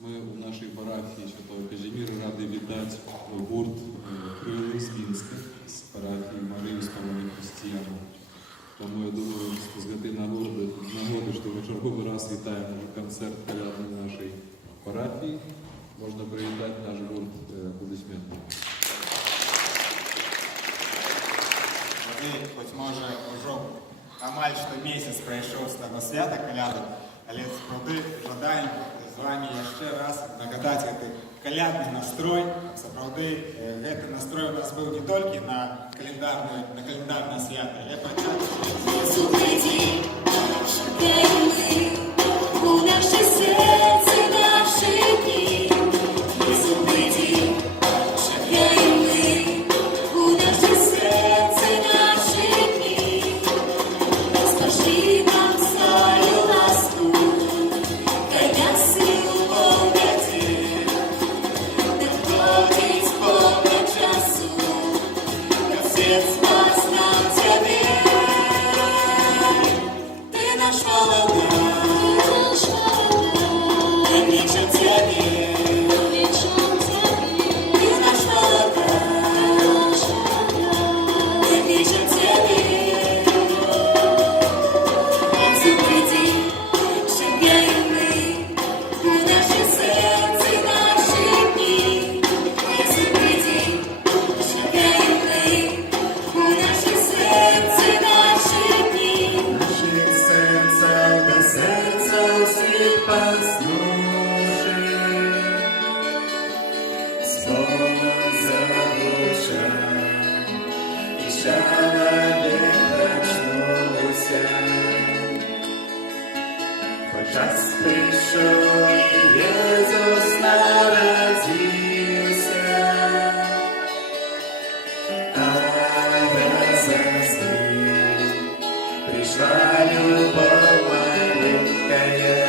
Ми у нашій парафії Святого Казіміра раді вітати гурт Крили з Мінська, з парафії Марії Спасителя Християн. Тому я думаю, з цієї нагоди, що ми черговий раз вітаємо концерт колядний нашій парафії. Можна привітати наш гурт аплодисментами. Хоч може вже амаль що місяць пройшов з того свята коляду, але справді жадаємо з вами ще раз нагадати цей колядний настрой. Справді, цей настрой у нас був не тільки на календарне свято, але почати. Час прийшов, Єсус народився, а разом прийшла любов маленькая,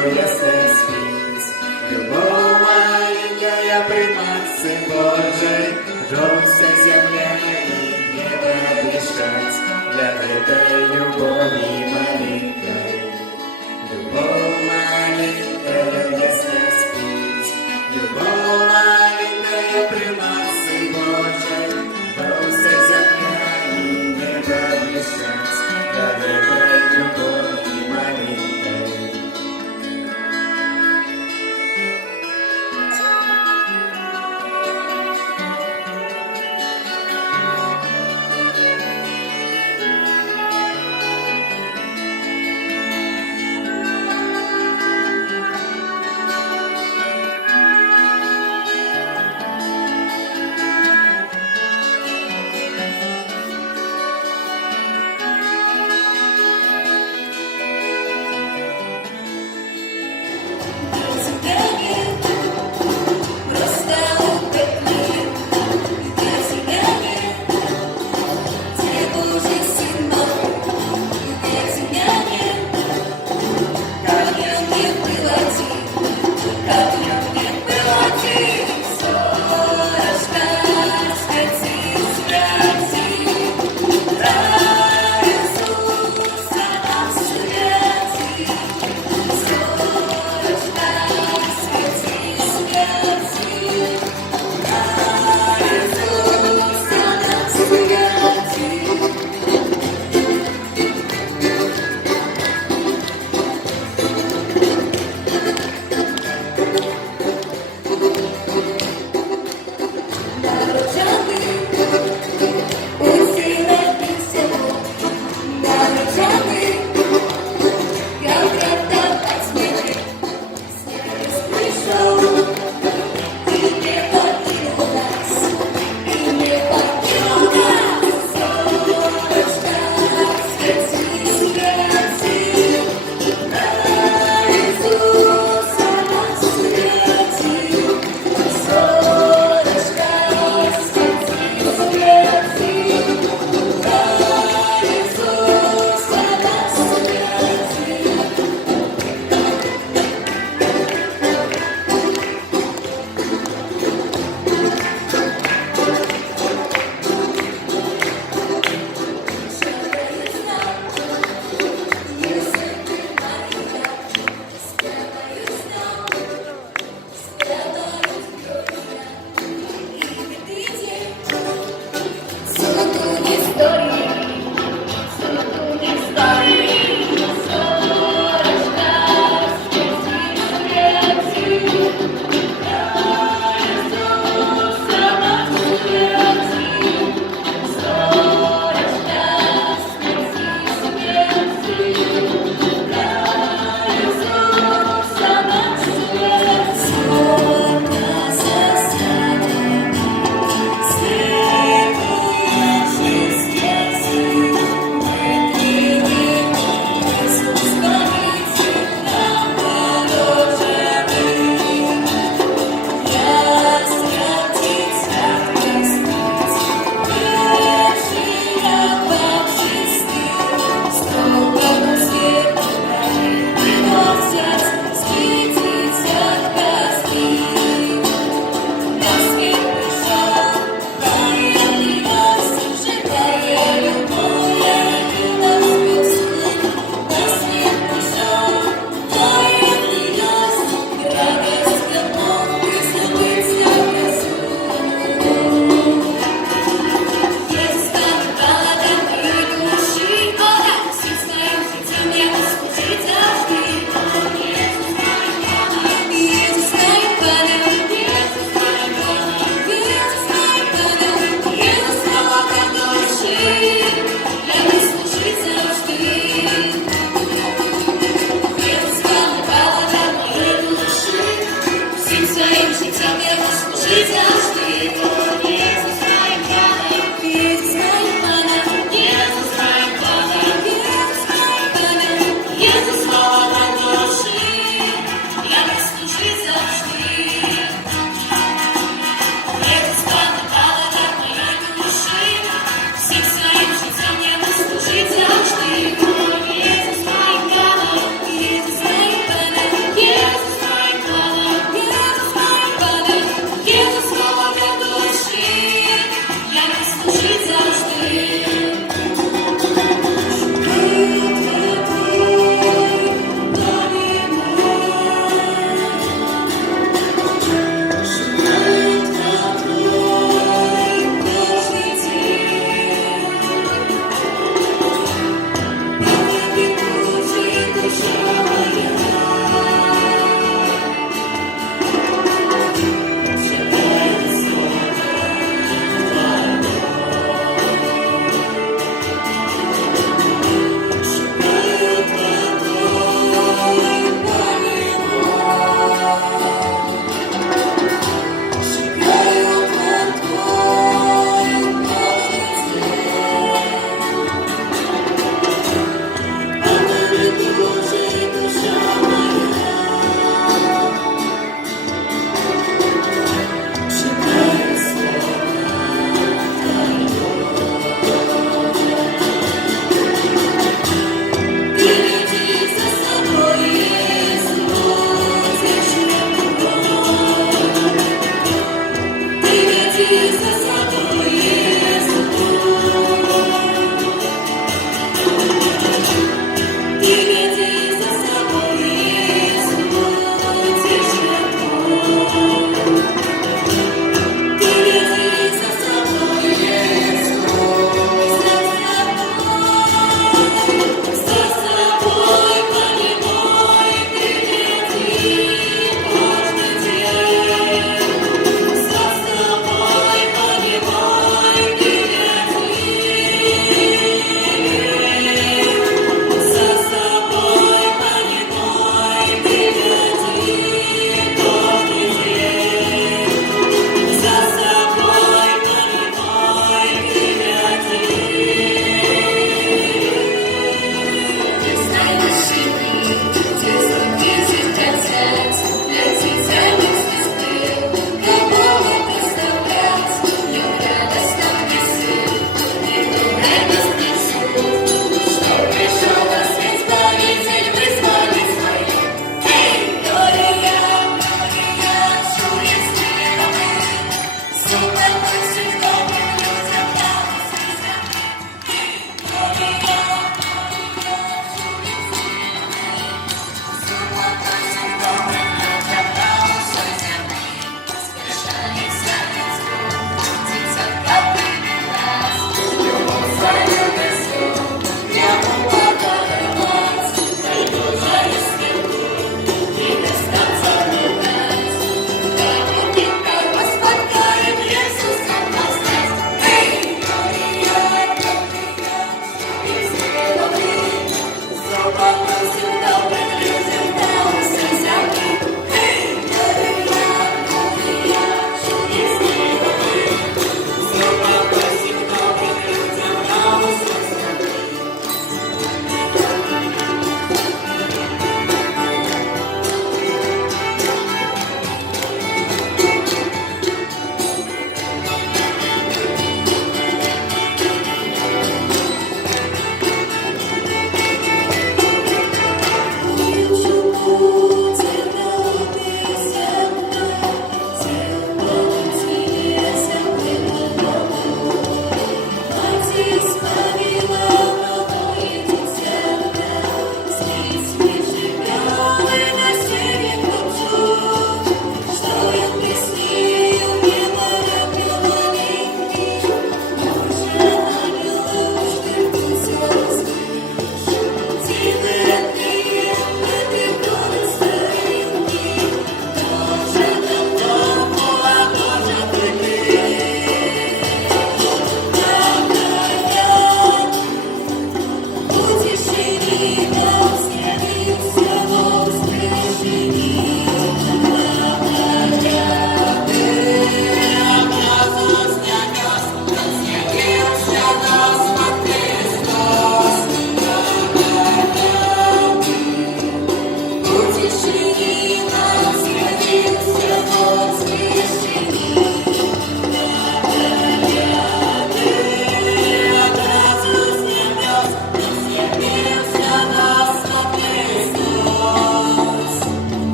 в яслях спить, любов маленькая при Матце Божией, жжется земля и небо блещать. Для этой любови маленькой, любовь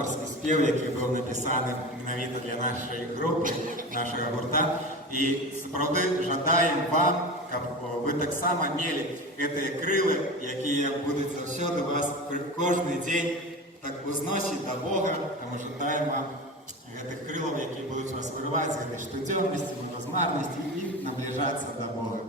аўтарскі спеў, які быў напісаны менавіта для нашай групы, нашага гурта. І сапраўды жадаем вам, каб вы таксама мелі гэтыя крылы, якія будуць заўсёды вас кожны дзень так узносіць да Бога, таму жадаем вам гэтых крылаў, якія будуць вас вырываць з гэтай штодзённасці, безмарнасці і набліжацца да Бога.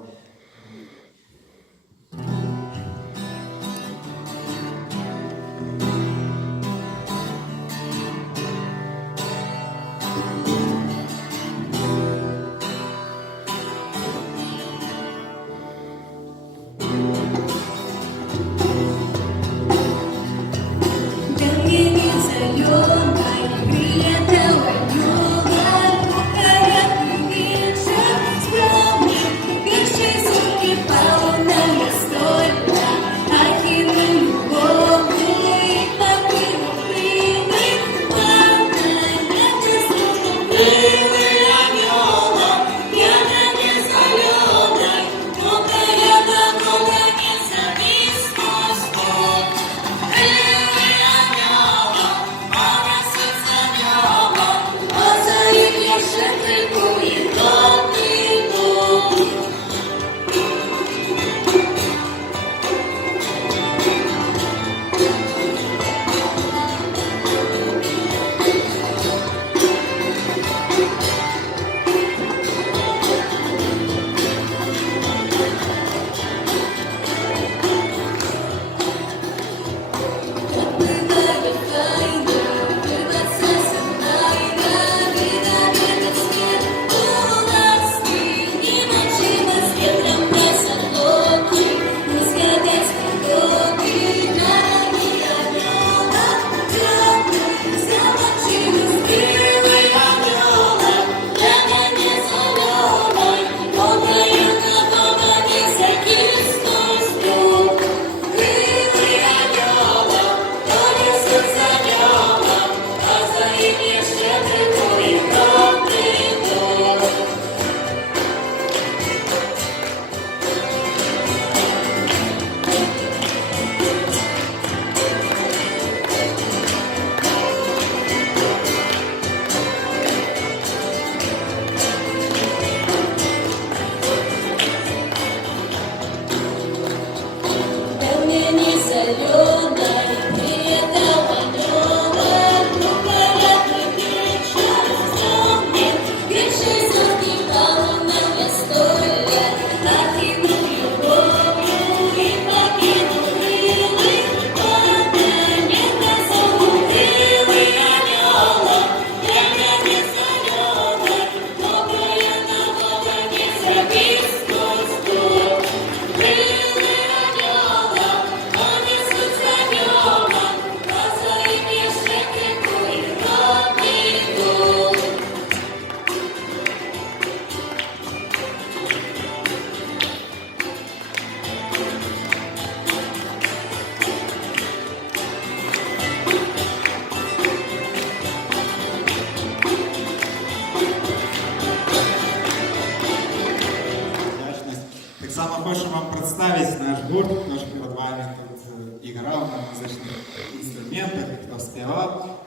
Хочемо вам представити наш гурт, хто ж перед вами тут іграв на музичних інструментах, хто співав.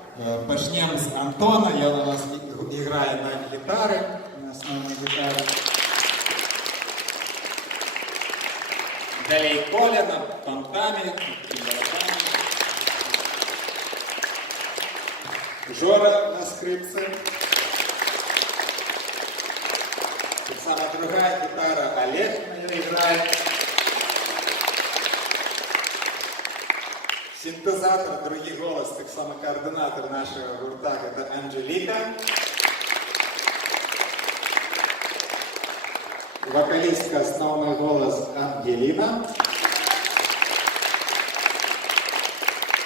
Почнемо з Антона, я у нас грає на гітари, на основній гітарі. Далі Коля на пантамі, Жора на скрипці. Так само другая гитара Олег на ней играет. Синтезатор, другий голос, так само координатор нашего гурта, это Анжелика. Вокалистка, основной голос Ангелина.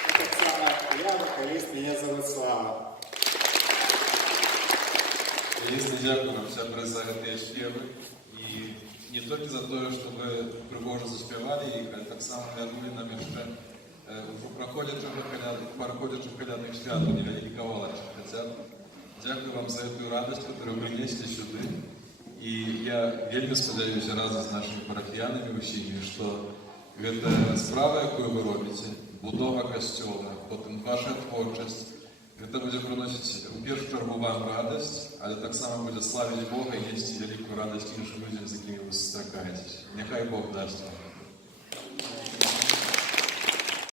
И так само я вокалист, меня зовут Слава. Если дякую вам все за гэтыя спевы. І не толькі за тое, што вы прыгожа заспявалі іх, але таксама вярнулі нам яшчэ у праходзячых калядных святаў невялікі кавалачак. Хаця дзякую вам за гэтую радасць, которую вы несеце сюды. І я вельмі спадзяюся разам з нашымі парафіянамі усімі, што гэтая справа, якую вы робіце, будова касцёла, потым ваша творчасць, Гэта будзе прыносіць у першую чаргу вам радасць, але таксама будзе славіць Бога і несці вялікую радасць іншым людзям, з якімі вы сустракаецеся. Няхай Бог дасць вам.